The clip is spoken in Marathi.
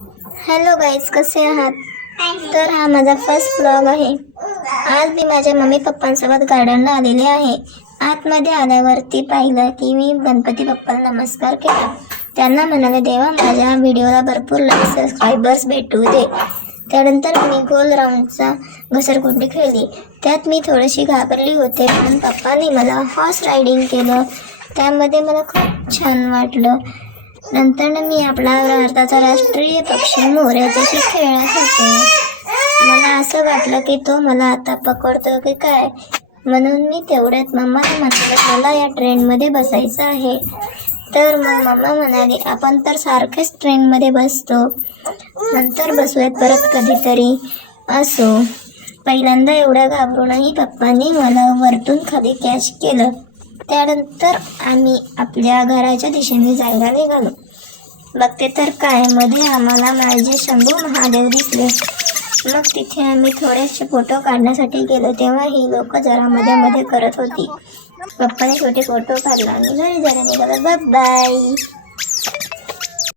हॅलो गाईज, कसे आहात? तर हा माझा फर्स्ट व्लॉग आहे. आज मी माझ्या मम्मी पप्पांसोबत गार्डनला आलेले आहे. आतमध्ये आल्यावरती पाहिलं की मी गणपती बाप्पाला नमस्कार केला. त्यांना म्हणाले, देवा माझ्या व्हिडिओला भरपूर लाईक सबस्क्रायबर्स भेटू दे. त्यानंतर मी गोल राऊंडचा घसरगुंडी खेळली. त्यात मी थोडीशी घाबरली होते, पण पप्पांनी मला हॉर्स रायडिंग केलं. त्यामध्ये मला खूप छान वाटलं. नंतर मी आपला भारताचा राष्ट्रीय पक्षी मोराच्याशी खेळत होते. मला असं वाटलं की तो मला आता पकडतो की काय, म्हणून मी तेवढ्यात मम्माने म्हटलं मला या ट्रेनमध्ये बसायचं आहे. तर मग मम्मा म्हणाली, आपण तर सारखेच ट्रेनमध्ये बसतो, नंतर बसूयात परत कधीतरी. असो, पहिल्यांदा एवढ्या घाबरूनही पप्पांनी मला वरतून खाली कॅच केलं. त्यानंतर आम्ही आपल्या घराच्या दिशेने जायला निघालो. बघते तर काय, मध्ये आम्हाला माझे शंभू महादेव दिसले. मग तिथे आम्ही थोडेसे फोटो काढण्यासाठी गेलो. तेव्हा ही लोक जरा मध्ये करत होती. पप्पाने छोटे फोटो काढला आणि घरी जायला निघालो. Bye bye.